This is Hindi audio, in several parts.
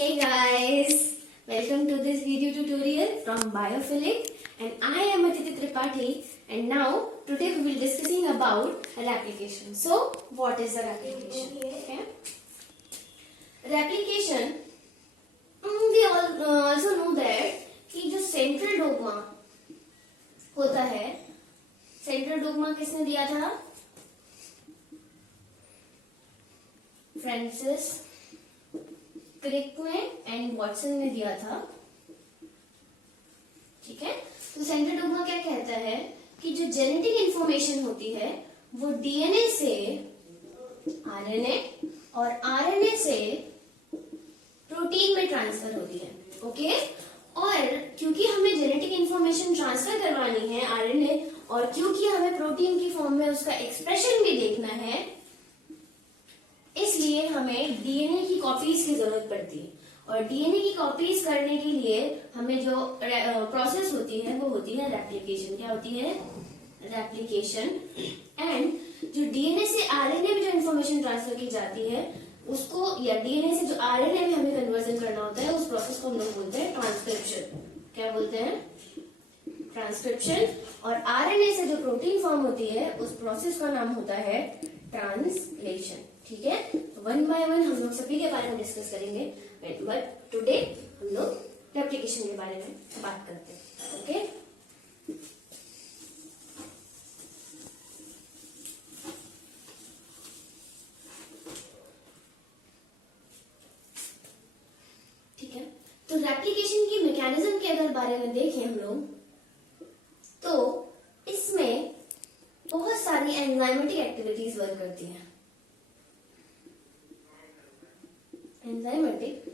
Hey guys, welcome to this video tutorial from Biophilic and I am Aditi Tripathi and now today we will discussing about replication. So what is the replication? Okay. Replication, we all also know that कि जो सेंट्रल डोग्मा होता है, सेंट्रल डोग्मा किसने दिया था? फ्रांसिस क्रिक ने एंड वॉटसन ने दिया था. ठीक है, तो सेंट्रल डोग्मा क्या कहता है कि जो जेनेटिक इंफॉर्मेशन होती है वो डीएनए से आरएनए और आरएनए से प्रोटीन में ट्रांसफर होती है. ओके, और क्योंकि हमें जेनेटिक इंफॉर्मेशन ट्रांसफर करवानी है आरएनए और क्योंकि हमें प्रोटीन की फॉर्म में उसका एक्सप्रेशन भी देखना है, इसलिए हमें डीएनए की कॉपीज की जरूरत पड़ती है. और डीएनए की कॉपीज करने के लिए हमें जो प्रोसेस होती है वो होती है रेप्लिकेशन. क्या होती है? रेप्लिकेशन. एंड जो डीएनए से आरएनए में जो इन्फॉर्मेशन ट्रांसफर की जाती है उसको, या डीएनए से जो आरएनए में हमें कन्वर्जन करना होता है, उस प्रोसेस को हम लोग बोलते हैं ट्रांसक्रिप्शन. क्या बोलते हैं? ट्रांसक्रिप्शन. और आरएनए से जो प्रोटीन फॉर्म होती है उस प्रोसेस का नाम होता है ट्रांसलेशन. ठीक है, वन बाय वन हम लोग सभी के बारे में डिस्कस करेंगे, बट टुडे हम लोग रेप्लिकेशन के बारे में बात करते हैं. ओके, ठीक है. तो रेप्लिकेशन की मैकेनिज्म के अगर बारे में देखें हम लोग, तो इसमें बहुत सारी एंजाइमेटिक एक्टिविटीज वर्क करती हैं. एंजाइमेटिक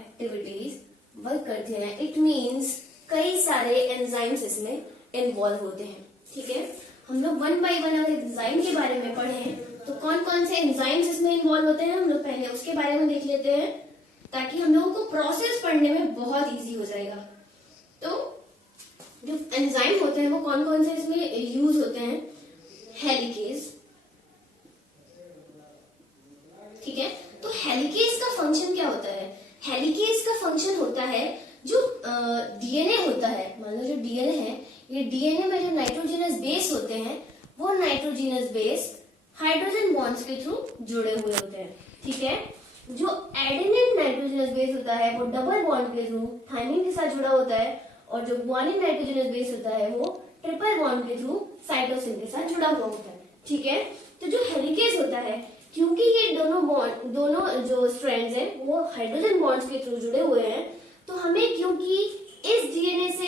एक्टिविटीज वर्क करती हैं. इट मींस कई सारे एंजाइम्स इसमें इन्वॉल्व होते हैं. ठीक है, हम लोग वन बाय वन अगर एंजाइम के बारे में पढ़ें तो कौन कौन से एंजाइम्स इसमें इन्वॉल्व होते हैं हम लोग पहले उसके बारे में देख लेते हैं, ताकि हम लोगों को प्रोसेस पढ़ने में बहुत इजी हो जाएगा. तो जो एंजाइम होते हैं वो कौन कौन से इसमें यूज होते हैं? हेलिकेज. ठीक है, तो हेलिकेज का फंक्शन क्या होता है? हेलिकेज का फंक्शन होता है जो डीएनए होता है, मान लो जो डीएनए है, ये डीएनए में जो नाइट्रोजनस बेस होते हैं वो नाइट्रोजनस बेस हाइड्रोजन बॉन्ड्स के थ्रू जुड़े हुए होते हैं. ठीक है, जो एडेनिन नाइट्रोजनस बेस होता है वो डबल बॉन्ड के थ्रू थाइमिन के साथ जुड़ा होता है, और जो ग्वानिन नाइट्रोजनस बेस होता है वो ट्रिपल बॉन्ड के थ्रू साइटोसिन के साथ जुड़ा हुआ होता है. ठीक है, तो जो हेलिकेज होता है, क्योंकि ये दोनों जो स्ट्रैंड्स हैं वो हाइड्रोजन बॉन्ड्स के थ्रू जुड़े हुए हैं, तो हमें क्योंकि इस डीएनए से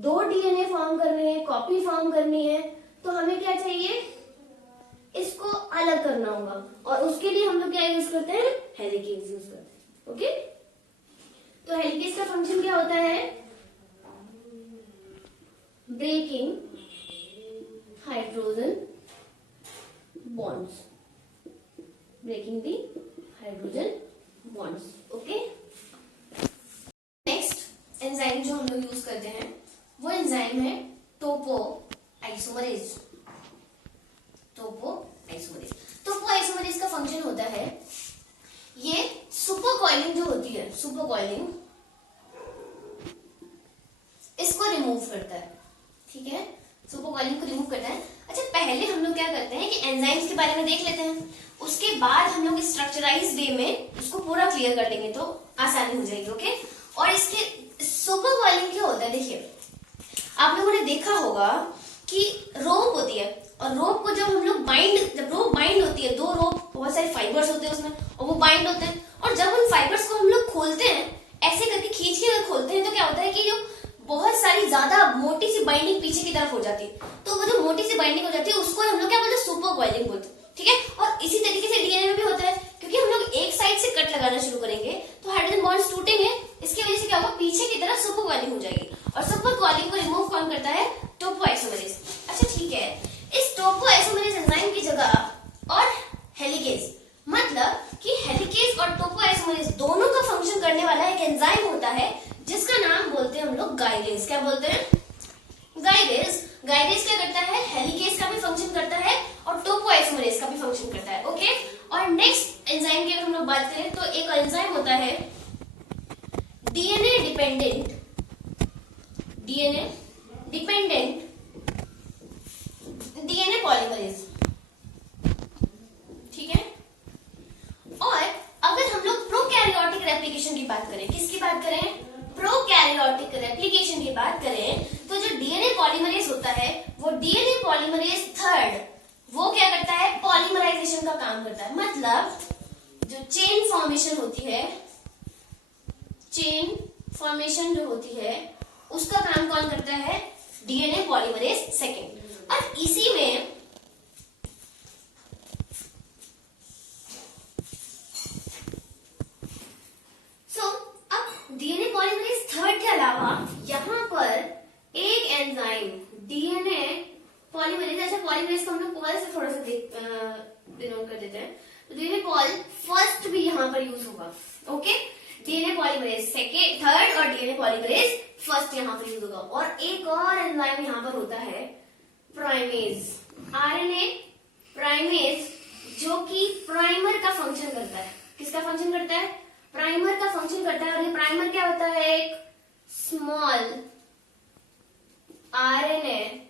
दो डीएनए फॉर्म करने हैं, कॉपी फॉर्म करनी है, तो हमें क्या चाहिए? इसको अलग करना होगा, और उसके लिए हम लोग क्या यूज करते हैं? हेलिकेज यूज करते हैं. ओके, तो हेलिकेज का फंक्शन क्या होता है? Breaking hydrogen bonds, breaking the hydrogen bonds. Okay, next enzyme जो हम लोग यूज करते हैं वो एंजाइम है टोपो आइसोमरेज. टोपो आइसोमरेज का फंक्शन होता है, ये सुपर कॉइलिंग जो होती है, सुपर कॉइलिंग, इसको रिमूव करता है. ठीक है, सुपर कॉइलिंग को रिमूव करता है. अच्छा, पहले हम लोग क्या करते हैं कि एंजाइम्स के बारे में देख लेते हैं, उसके बाद हम लोग स्ट्रक्चराइज वे में उसको पूरा क्लियर कर लेंगे तो आसानी हो जाएगी. ओके, और इसके सुपर कॉइलिंग क्या होता है? देखिए, आप लोगों ने देखा होगा कि रोप होती है, और रोप को जब रोप बाइंड होती है, दो रोप, बहुत सारे फाइबर्स होते हैं उसमें, और वो बाइंड होते हैं, और जब उन फाइबर्स को हम लोग खोलते हैं, ऐसे करके खींच के अगर खोलते हैं, तो क्या होता है कि जो बहुत सारी ज्यादा मोटी सी बाइंडिंग पीछे की तरफ हो जाती है, तो वो जो मोटी सी बाइंडिंग हो जाती है उसको हम लोग क्या बोलते हैं? सुपर कॉइलिंग बोलते हैं. ठीक है, और इसी तरीके से डीएनए में भी होता है, क्योंकि हम लोग एक साइड से कट लगाना शुरू करेंगे तो हाइड्रोजन बॉन्ड्स टूटेंगे, इसकी वजह से क्या होगा? पीछे की तरफ सुपर कॉइलिंग हो जाएगी, और सुपर कॉइलिंग को रिमूव कौन करता है? Topo isomerase. अच्छा, ठीक है, इस टोपो आइसोमरेज एंजाइम की जगह और हेलिकेज, मतलब कि हेलिकेज और टोपो आइसोमरेज दोनों का फंक्शन करने वाला एक एंजाइम होता है जिसका नाम बोलते हैं हम लोग गाइरेज. क्या बोलते हैं? गाइरेज. गाइरेज क्या करता है? हेलिकेज का भी फंक्शन करता है और टोपो आइसोमरेज का भी फंक्शन करता है. ओके, और नेक्स्ट एंजाइम की अगर हम लोग बात करें तो एक एंजाइम होता है डीएनए डिपेंडेंट डीएनए पॉलीमरेज, ठीक है। और अगर हम लोग प्रोकैरियोटिक रेप्लिकेशन की बात करें, किसकी बात करें, प्रोकैरियोटिक रेप्लिकेशन की बात करें, तो जो डीएनए पॉलीमरेज होता है वो डीएनए पॉलीमरेज थर्ड वो क्या करता है, पॉलीमराइजेशन का काम करता है। मतलब जो चेन फॉर्मेशन होती है, चेन फॉर्मेशन जो होती है उसका काम कौन करता है, डीएनए पॉलीमरेज सेकेंड। और इसी में डीएनए पॉलीमरेज थर्ड के अलावा यहाँ पर एक एंजाइम डीएनए पॉलीमरेज, अच्छा पॉलीमरेज को हम लोग पॉल से थोड़ा सा डिनोट कर देते हैं, तो डीएनए पॉल फर्स्ट भी यहाँ पर यूज होगा, okay. DNA polymerase second third और डीएनए पॉलीमरेज फर्स्ट यहाँ पर यूज होगा। और एक और एंजाइम यहाँ पर होता है प्राइमेज, आरएनए प्राइमेज, जो कि प्राइमर का फंक्शन करता है। किसका फंक्शन करता है, प्राइमर का फंक्शन करता है। और ये प्राइमर क्या होता है, एक स्मॉल आरएनए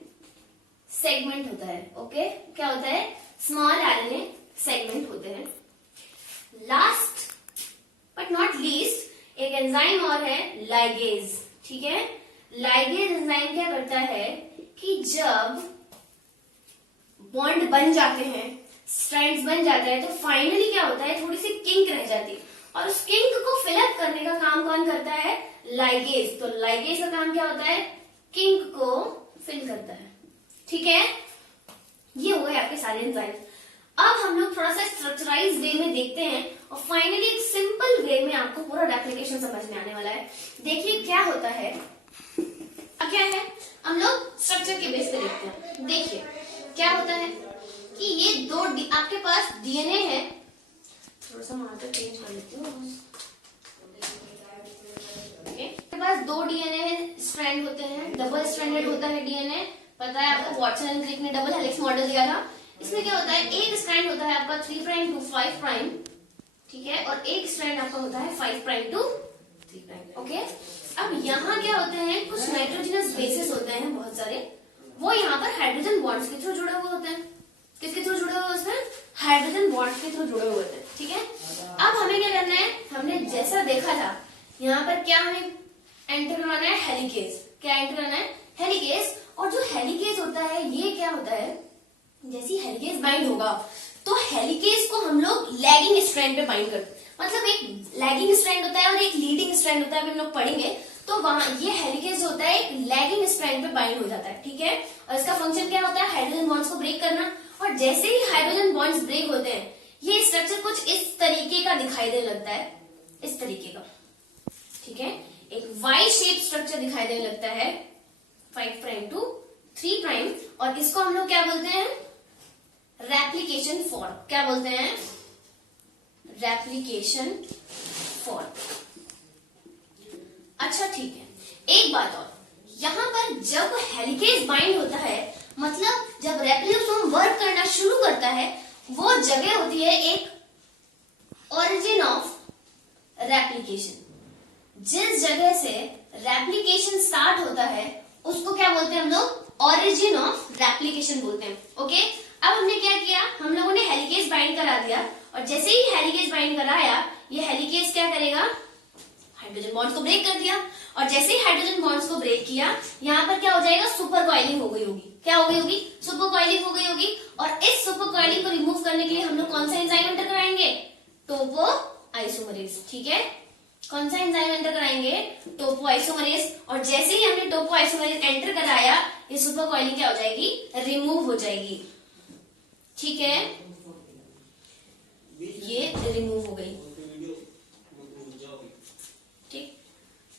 सेगमेंट होता है, ओके। क्या होता है, स्मॉल आरएनए सेगमेंट होते हैं। लास्ट बट नॉट लीस्ट एक एंजाइम और है लाइगेज, ठीक है। लाइगेज एंजाइम क्या करता है कि जब बॉन्ड बन जाते हैं, स्ट्रैंड्स बन जाते हैं, तो फाइनली क्या होता है, थोड़ी सी किंक रह जाती है और उस किंक को फिलअप करने का काम कौन करता है, लाइगेज। तो लाइगेज का काम क्या होता है, किंक को फिल करता है, ठीक है। ये हुए आपके सारे एंजाइम। अब हम लोग थोड़ा सा स्ट्रक्चराइज वे में देखते हैं और फाइनली एक सिंपल वे में आपको पूरा रेप्लिकेशन समझ में आने वाला है। देखिए क्या होता है, क्या है, हम लोग स्ट्रक्चर के बेस पे देखते हैं। देखिए क्या होता है कि ये दो आपके पास डीएनए है, थोड़ा सा मार्कर चेंज कर लेती हूँ। आपके पास दो डीएनए स्ट्रैंड होते हैं, डबल स्ट्रैंडेड होता है डीएनए, पता है आपको, वॉटसन एंड क्रिक ने डबल हेलिक्स मॉडल दिया था। इसमें क्या होता है, एक स्ट्रैंड होता है आपका 3 प्राइम टू 5 प्राइम, ठीक है, और एक स्ट्रैंड आपका होता है 5 प्राइम टू 3 प्राइम, ओके। अब यहाँ क्या होते हैं, कुछ नाइट्रोजनस बेसेस होते हैं बहुत सारे, वो यहाँ पर हाइड्रोजन बॉन्ड्स के थ्रू जुड़े हुए होते हैं। किसके थ्रू जुड़े हुए होते हैं, हाइड्रोजन बॉन्ड्स के थ्रू जुड़े हुए होते हैं, ठीक है। अब हमें क्या करना है, हमने जैसा देखा था यहाँ पर क्या हमें एंटर करवाना है, हेलिकेज। क्या एंटर करना है, हेलिकेज। और जो हेलिकेज होता है ये क्या होता है, जैसे हेलिकेज बाइंड होगा तो हेलिकेज को हम लोग लैगिंग स्ट्रैंड पे बाइंड करते हैं। मतलब एक लैगिंग स्ट्रैंड होता है और एक लीडिंग स्ट्रैंड होता है, अभी हम लोग पढ़ेंगे। तो वहां ये हेलिकेज होता है एक लैगिंग स्ट्रैंड पे बाइंड हो जाता है, ठीक है। और इसका फंक्शन क्या होता है, हाइड्रोजन बॉन्ड्स को ब्रेक करना। और जैसे ही हाइड्रोजन बॉन्ड्स ब्रेक होते हैं, ये स्ट्रक्चर कुछ इस तरीके का दिखाई देने लगता है, इस तरीके का, ठीक है। एक वाई शेप स्ट्रक्चर दिखाई देने लगता है 5 प्राइम टू 3 प्राइम। और इसको हम लोग क्या बोलते हैं, रेप्लिकेशन फॉर्म। क्या बोलते हैं, रेप्लिकेशन फॉर्म। अच्छा ठीक है, एक बात और, यहाँ पर जब हेलिकेज बाइंड होता है, मतलब जब रेप्लिकेशन वर्क करना शुरू करता है, वो जगह होती है एक ओरिजिन ऑफ रेप्लिकेशन। जिस जगह से रेप्लिकेशन स्टार्ट होता है उसको क्या बोलते हैं हम लोग, ओरिजिन ऑफ रेप्लिकेशन बोलते हैं, ओके। अब हमने क्या किया, हम लोगों ने हेलिकेज बाइंड करा दिया और जैसे ही हेलिकेज बाइंड कराया, ये हेलिकेज क्या करेगा, हाइड्रोजन बॉन्ड्स को ब्रेक कर दिया। और जैसे ही हाइड्रोजन बॉन्ड्स को ब्रेक किया, यहाँ पर क्या हो जाएगा, सुपर कॉइलिंग हो गई होगी। क्या हो गई होगी, सुपर कॉइलिंग हो गई होगी। और इस सुपर कॉइलिंग को रिमूव करने के लिए हम लोग कौन सा एंजाइम एंटर कराएंगे, टोपो आइसोमरेज, ठीक है। कौन सा एंजाइम एंटर कराएंगे, टोपो आइसोमरेज। और जैसे ही हमने टोपो आइसोमरेज एंटर कराया, ये सुपर कॉइलिंग क्या हो जाएगी, रिमूव हो जाएगी, ठीक है। ये रिमूव हो गई, ठीक।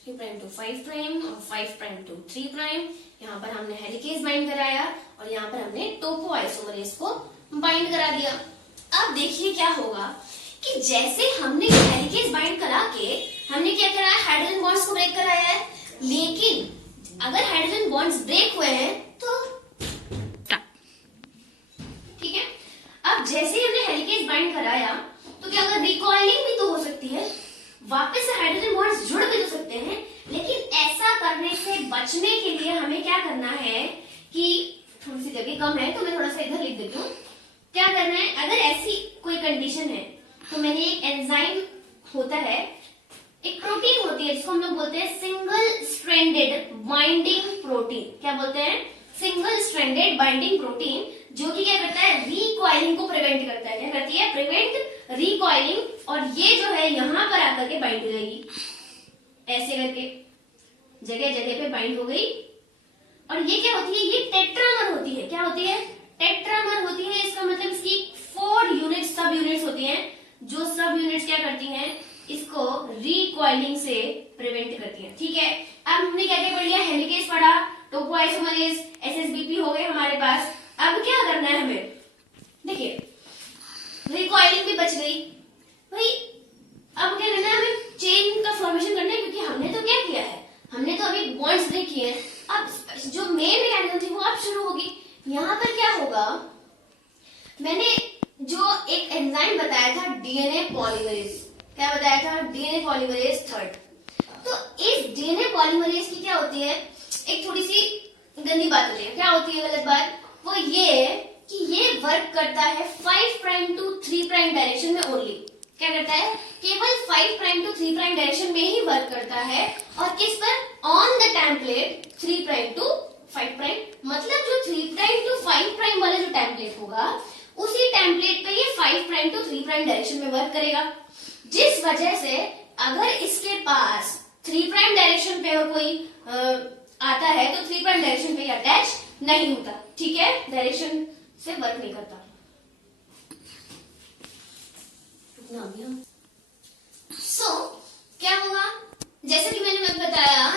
3 प्राइम टू 5 प्राइम और 5 प्राइम टू 3 प्राइम। यहाँ पर हमने हेलिकेज बाइंड कराया और यहाँ पर हमने टोपो आइसोमरेज को बाइंड करा दिया। अब देखिए क्या होगा कि जैसे हमने हेलिकेज बाइंड करा के हमने क्या कराया, हाइड्रोजन बॉन्ड्स को ब्रेक कराया है। लेकिन अगर हाइड्रोजन बॉन्ड्स ब्रेक हुए हैं तो ठीक है। अब जैसे ही हमने हेलिकेज बाइंड कराया तो क्या अगर रिकॉइलिंग भी तो हो सकती है, वापस से हाइड्रोजन बॉन्ड्स जुड़ भी तो सकते हैं, लेकिन ऐसा करने से बचने के लिए हमें क्या करना है कि थोड़ी सी जगह कम है तो मैं थोड़ा सा इधर लिख देती हूँ। क्या करना है, अगर ऐसी कोई कंडीशन है तो मैंने एक एंजाइम होता है, एक प्रोटीन होती है जिसको हम लोग बोलते हैं सिंगल स्ट्रैंडेड बाइंडिंग प्रोटीन। क्या बोलते हैं? सिंगल स्ट्रैंडेड बाइंडिंग प्रोटीन, जो कि क्या करता है, रिकॉइलिंग को प्रिवेंट करता है। क्या करती है? Prevent recoiling. और ये जो है यहाँ पर आकर के बाइंड हो जाएगी, ऐसे करके जगह जगह पे बाइंड हो गई। और ये क्या होती है? ये टेट्रामर होती है। क्या होती है? टेट्रामर होती है। इसका मतलब इसकी 4 यूनिट सब यूनिट्स होती हैं, जो सब यूनिट्स क्या करती हैं, इसको रिकॉइलिंग से प्रिवेंट करती हैं। ठीक है, अब हमने क्या क्या पढ़ लिया? हेलिकेज पढ़ा, टोपोआइसोमरेज, एसएसबीपी हो गए हमारे पास। अब क्या करना है हमें? देखिए, रिकॉइलिंग भी बच गई भाई। अब क्या करना है? हमें चेन का फॉर्मेशन करना है, क्योंकि हमने तो क्या किया है, हमने तो अभी बॉन्ड्स ब्रेक किए हैं। अब जो मेन रिएक्शन थी वो अब शुरू होगी। यहाँ पर क्या होगा, मैंने जो एक एंजाइम बताया था डीएनए पॉलीमरेज, क्या बताया था? DNA polymerase 3। तो इस डीएनए पॉलीमरेज की क्या होती है, एक थोड़ी सी गंदी बात होती है। क्या होती है गलत बात? वो ये कि ये वर्क करता है 5 प्राइम टू 3 प्राइम डायरेक्शन में ओनली। क्या करता है? केवल 5 प्राइम टू 3 प्राइम डायरेक्शन में ही वर्क करता है। और किस पर? On the template 3 prime to 5 prime. मतलब जो 3 प्राइम टू 5 प्राइम वाला जो टेम्पलेट होगा, उसी टेम्पलेट पे ये 5 प्राइम टू 3 प्राइम डायरेक्शन में वर्क करेगा। जिस वजह से अगर इसके पास 3 प्राइम डायरेक्शन पे और कोई आता है तो 3 प्राइम डायरेक्शन पे अटैच नहीं होता। ठीक है, डायरेक्शन से वर्क नहीं करता। सो क्या होगा, जैसे कि मैंने बताया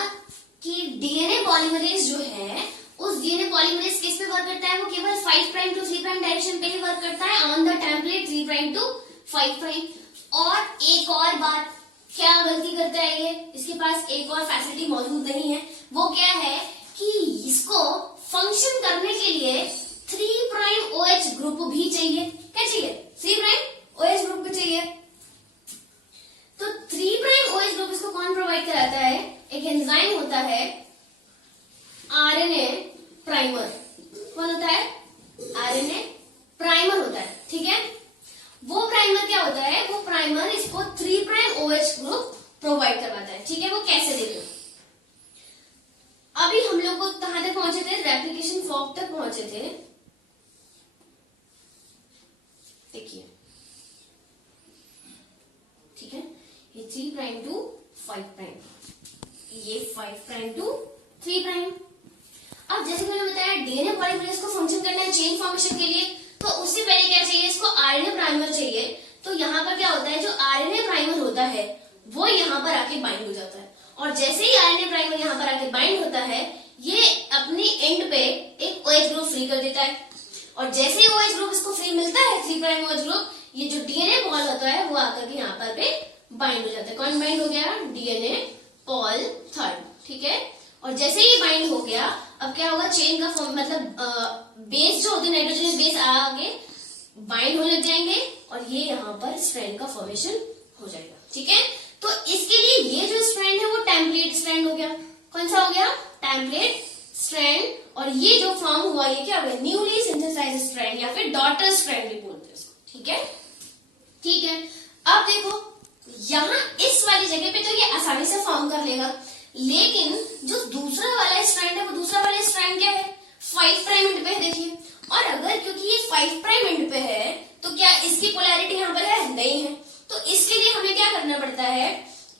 कि डीएनए पॉलीमरेज जो है, उस डीएनए पॉलीमरेज किस पे वर्क करता है? वो केवल 5 प्राइम टू 3 प्राइम डायरेक्शन पे ही वर्क करता है, on the template 3 prime to 5 prime. और एक और बात, क्या गलती करता है ये, इसके पास एक और फैसिलिटी मौजूद नहीं है। वो क्या है कि इसको फंक्शन करने के लिए 3 प्राइम OH ग्रुप भी चाहिए। क्या चाहिए? 3 प्राइम OH ग्रुप भी चाहिए। तो 3 प्राइम OH ग्रुप इसको कौन प्रोवाइड कराता है? एक एंजाइम होता है आरएनए प्राइमर। कौन होता है? आरएनए प्राइमर होता है। ठीक है, वो प्राइमर क्या होता है? वो प्राइमर इसको 3 प्राइम OH ग्रुप प्रोवाइड करवाता है। ठीक है, वो कैसे देते? अभी हम लोग को कहां तक पहुंचे थे? रेप्लिकेशन फॉर्क तक पहुंचे थे। देखिए, ठीक है, ये 3 प्राइम टू 5 प्राइम, ये 5 प्राइम टू 3 प्राइम। अब जैसे मैंने बताया डीएनए पॉलीमरेज को फंक्शन करना है चेन फॉर्मेशन के लिए, तो उससे पहले क्या चाहिए? इसको आरएनए प्राइमर चाहिए। तो यहाँ पर क्या होता है, जो आरएनए प्राइमर होता है वो यहाँ पर आके बाइंड हो जाता है। और जैसे ही आरएनए प्राइमर यहाँ पर आके बाइंड होता है, ये अपनी एंड पे एक OH ग्रुप फ्री कर देता है। और जैसे ही OH ग्रुप इसको फ्री मिलता है, 3 प्राइम OH ग्रुप, ये जो डीएनए पॉल होता है वो आकर के यहाँ पर पे बाइंड हो जाता है। कौन बाइंड हो गया? DNA Paul 3। ठीक है, और जैसे ही बाइंड हो गया, अब क्या होगा? चेन का फॉर्म, मतलब बेस जो होते हैं नाइट्रोजनस बेस आगे बाइंड होने लग जाएंगे और ये यहाँ पर स्ट्रैंड का फॉर्मेशन हो जाएगा। ठीक है, तो इसके लिए ये जो स्ट्रैंड है वो टेम्पलेट स्ट्रैंड हो गया। कौन सा हो गया? Template strand. और ये जो फॉर्म हुआ ये क्या हो गया? न्यूली सिंथेसाइज्ड स्ट्रैंड या फिर डॉटर स्ट्रैंड भी बोलते हैं इसको। ठीक है, ठीक है। अब देखो यहाँ इस वाली जगह पे तो ये आसानी से फॉर्म कर लेगा, लेकिन जो दूसरा वाला स्ट्रैंड है वो दूसरा वाला स्ट्रैंड क्या है? 5 प्राइम एंड पे है। देखिए, और अगर क्योंकि ये 5 प्राइम एंड पे है तो क्या इसकी पोलैरिटी यहाँ पर है? नहीं है। तो इसके लिए हमें क्या करना पड़ता है?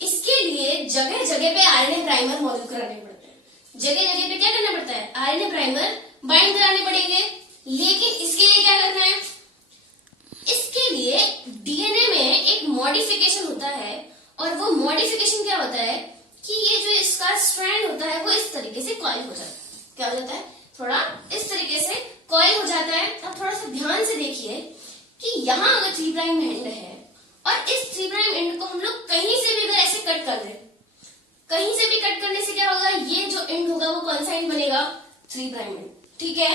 इसके लिए जगह जगह पे आरएनए प्राइमर मौजूद कराने पड़ते हैं। जगह जगह पे क्या करना पड़ता है? आरएनए प्राइमर बाइंड कराने पड़ेंगे। लेकिन इसके लिए क्या करना है? इसके लिए डीएनए में एक मॉडिफिकेशन होता है, और वो मॉडिफिकेशन क्या होता है कि ये जो इसका स्ट्रैंड होता है वो इस तरीके से कॉइल हो जाता है। क्या हो जाता है? थोड़ा इस तरीके से कॉइल हो जाता है। अब थोड़ा सा ध्यान से देखिए कि यहाँ अगर 3 प्राइम एंड है और इस 3 प्राइम एंड को हम लोग कहीं से भी अगर ऐसे कट कर दें, कहीं से भी कट करने से क्या होगा? ये जो एंड होगा वो कौन सा एंड बनेगा? 3 प्राइम एंड। ठीक है,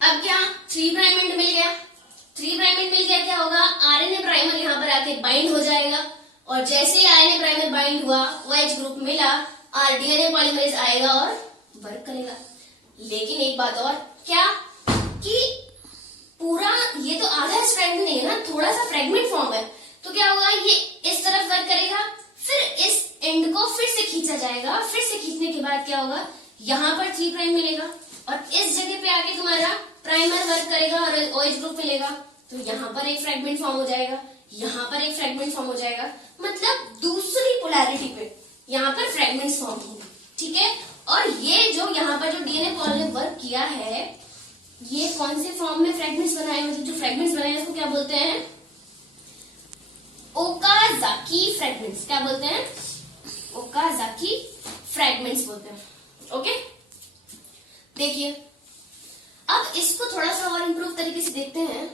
अब क्या 3 प्राइम एंड मिल गया? 3 प्राइम एंड मिल गया, क्या होगा? आरएनए प्राइमर यहाँ पर आके बाइंड हो जाएगा और जैसे आरएनए प्राइमर बाइंड हुआ, OH ग्रुप मिला, और डीएनए पॉलीमरेज आएगा और वर्क करेगा। लेकिन एक बात और, क्या कि पूरा ये तो आधा स्ट्रैंड नहीं है ना, थोड़ा सा फ्रेगमेंट फॉर्म है, तो क्या होगा, ये इस तरफ वर्क करेगा, फिर इस एंड को फिर से खींचा जाएगा, फिर से खींचने के बाद क्या होगा, यहाँ पर 3 प्राइम मिलेगा, और इस जगह पे आके तुम्हारा प्राइमर वर्क करेगा और OH ग्रुप मिलेगा, तो यहाँ पर एक फ्रेगमेंट फॉर्म हो जाएगा, यहाँ पर एक फ्रेगमेंट फॉर्म हो जाएगा, मतलब दूसरी पोलैरिटी पे यहाँ पर फ्रेगमेंट्स फॉर्म होंगे, ठीक है। और ये जो यहाँ पर जो डीएनए पॉल ने वर्क किया है, ये कौन से फॉर्म में फ्रेगमेंट्स बनाए, मतलब जो फ्रेगमेंट्स बनाए उसको क्या बोलते हैं, ओकाजाकी फ्रेगमेंट्स। क्या बोलते हैं, ओकाजाकी फ्रेगमेंट्स बोलते हैं। ओके, देखिए अब इसको थोड़ा सा और इंप्रूव तरीके से देखते हैं।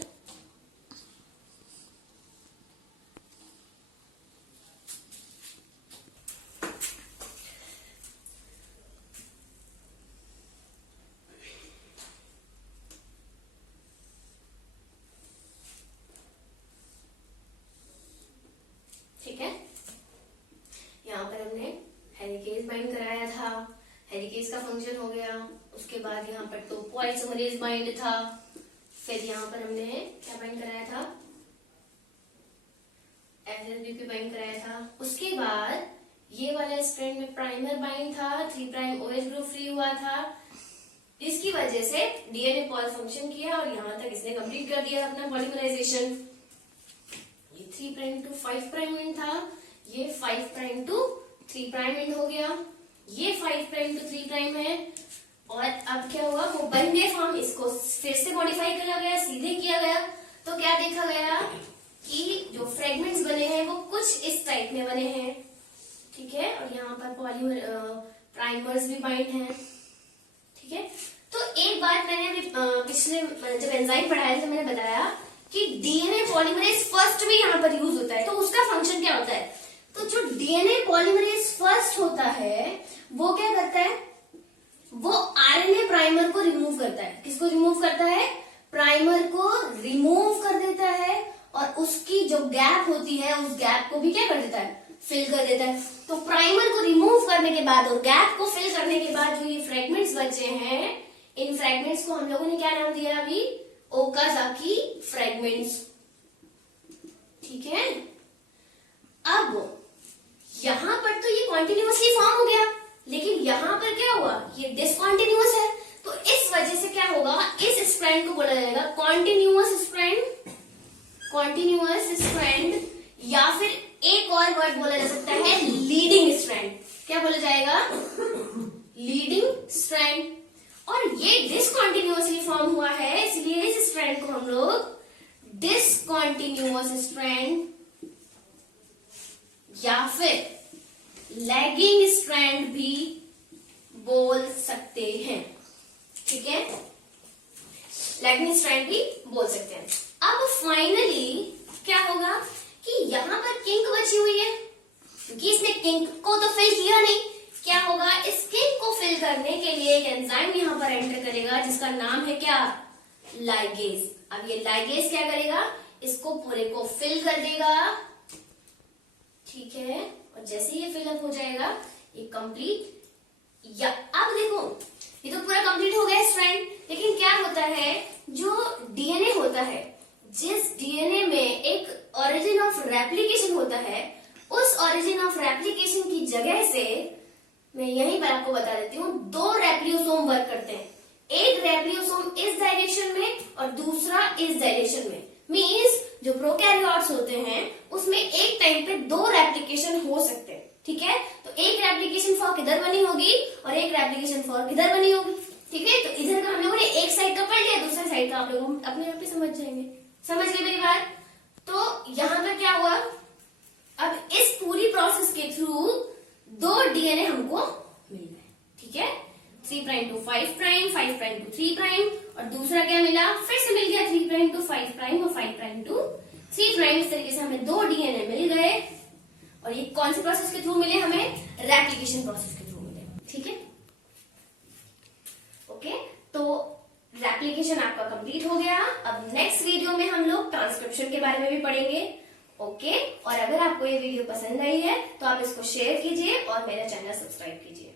ठीक है, यहाँ पर हमने हेलिकेज बाइंड कराया था, हेलिकेज का फंक्शन हो गया, उसके बाद यहाँ पर टोपोआइसोमरेज बाइंड था, फिर यहाँ पर हमने क्या बाइंड कराया था, FSBP बाइंड कराया था। उसके बाद ये वाला स्ट्रैंड में प्राइमर बाइंड था, 3 प्राइम OH ग्रुप फ्री हुआ था, इसकी वजह से डीएनए पॉल फंक्शन किया और यहाँ तक इसने कंप्लीट कर दिया अपना पॉलीमराइजेशन। ये 3 प्राइम टू 5 प्राइम एंड था, ये 5 प्राइम टू 3 प्राइम एंड हो गया, ये 5 प्राइम टू 3 प्राइम है, और अब क्या हुआ, वो बन गए फॉर्म, इसको फिर से मॉडिफाई किया गया, सीधे किया गया, तो क्या देखा गया कि जो फ्रेगमेंट्स बने हैं वो कुछ इस टाइप में बने हैं, ठीक है, और यहाँ पर पॉलीमर प्राइमर्स भी बाइंड हैं, ठीक है। तो एक बात मैंने अभी पिछले जब एंजाइम पढ़ाया था मैंने बताया कि डीएनए पॉलीमरेज फर्स्ट भी यहाँ पर यूज होता है, तो उसका फंक्शन क्या होता है, तो जो डीएनए पॉलीमरेज फर्स्ट होता है वो क्या करता है, वो आरएनए प्राइमर को रिमूव करता है। किसको रिमूव करता है, प्राइमर को रिमूव कर देता है, और उसकी जो गैप होती है उस गैप को भी क्या कर देता है, फिल कर देता है। तो प्राइमर को रिमूव करने के बाद और गैप को फिल करने के बाद जो ये फ्रेगमेंट्स बचे हैं, इन फ्रेगमेंट्स को हम लोगों ने क्या नाम दिया अभी, ओकाजाकी फ्रेगमेंट्स, ठीक है। अब यहां पर तो ये कॉन्टिन्यूअसली फॉर्म हो गया, लेकिन यहां पर क्या हुआ, ये डिसकॉन्टिन्यूअस है, तो इस वजह से क्या होगा, इस स्ट्रैंड को बोला जाएगा कॉन्टिन्यूअस स्ट्रैंड, कॉन्टिन्यूअस स्ट्रैंड, या फिर एक और वर्ड बोला जा सकता है लीडिंग स्ट्रैंड। क्या बोला जाएगा, लीडिंग स्ट्रैंड। और ये डिसकॉन्टिन्यूअसली फॉर्म हुआ है, इसलिए इस स्ट्रैंड को हम लोग डिसकॉन्टिन्यूअस स्ट्रैंड या फिर लैगिंग स्ट्रैंड भी बोल सकते हैं, ठीक है, लैगिंग स्ट्रैंड भी बोल सकते हैं। अब फाइनली क्या होगा कि यहां पर किंक बची हुई है, क्योंकि इसने किंक को तो फिल किया नहीं, क्या होगा, इस किंक को फिल करने के लिए एक एंजाइम यहां पर एंटर करेगा जिसका नाम है क्या, लाइगेज। अब ये लाइगेज क्या करेगा, इसको पूरे को फिल कर देगा, ठीक है, और जैसे ये फिलअप हो जाएगा ये कंप्लीट, या अब देखो ये तो पूरा कंप्लीट हो गया स्ट्रैंड, लेकिन क्या होता है, जो डीएनए होता है, जिस डीएनए में एक ओरिजिन ऑफ रेप्लिकेशन होता है, उस ओरिजिन ऑफ रेप्लिकेशन की जगह से मैं यहीं पर आपको बता देती हूँ, 2 रेप्लियोसोम वर्क करते हैं, एक रेप्लियोसोम इस डायरेक्शन में और दूसरा इस डायरेक्शन में। मीन्स जो प्रोकैरियोट्स होते हैं उसमें एक टाइम पे 2 रेप्लिकेशन हो सकते हैं, ठीक है। तो एक रेप्लिकेशन फॉर्क इधर बनी होगी और एक रेप्लिकेशन फॉर्क इधर बनी होगी, ठीक है। तो इधर का हम लोगों ने एक साइड का पढ़ लिया, दूसरे साइड का आप लोग अपने आप ही समझ जाएंगे, समझ गए मेरी बात। तो यहाँ पर क्या हुआ, अब इस पूरी प्रोसेस के थ्रू 2 डीएनए हमको मिल गए, ठीक है, 3 prime to 5 prime, 5 prime to 3 prime, और दूसरा क्या मिला, फिर से मिल गया 3 प्राइम टू 5 प्राइम और 5 प्राइम टू 3 प्राइम। इस तरीके से हमें 2 डीएनए मिल गए, और ये कौन से प्रोसेस के थ्रू मिले, हमें रेप्लिकेशन प्रोसेस के थ्रू मिले, ठीक है। ओके, तो रेप्लिकेशन आपका कंप्लीट हो गया। अब नेक्स्ट वीडियो में हम लोग ट्रांसक्रिप्शन के बारे में भी पढ़ेंगे, ओके, और अगर आपको ये वीडियो पसंद आई है तो आप इसको शेयर कीजिए और मेरा चैनल सब्सक्राइब कीजिए।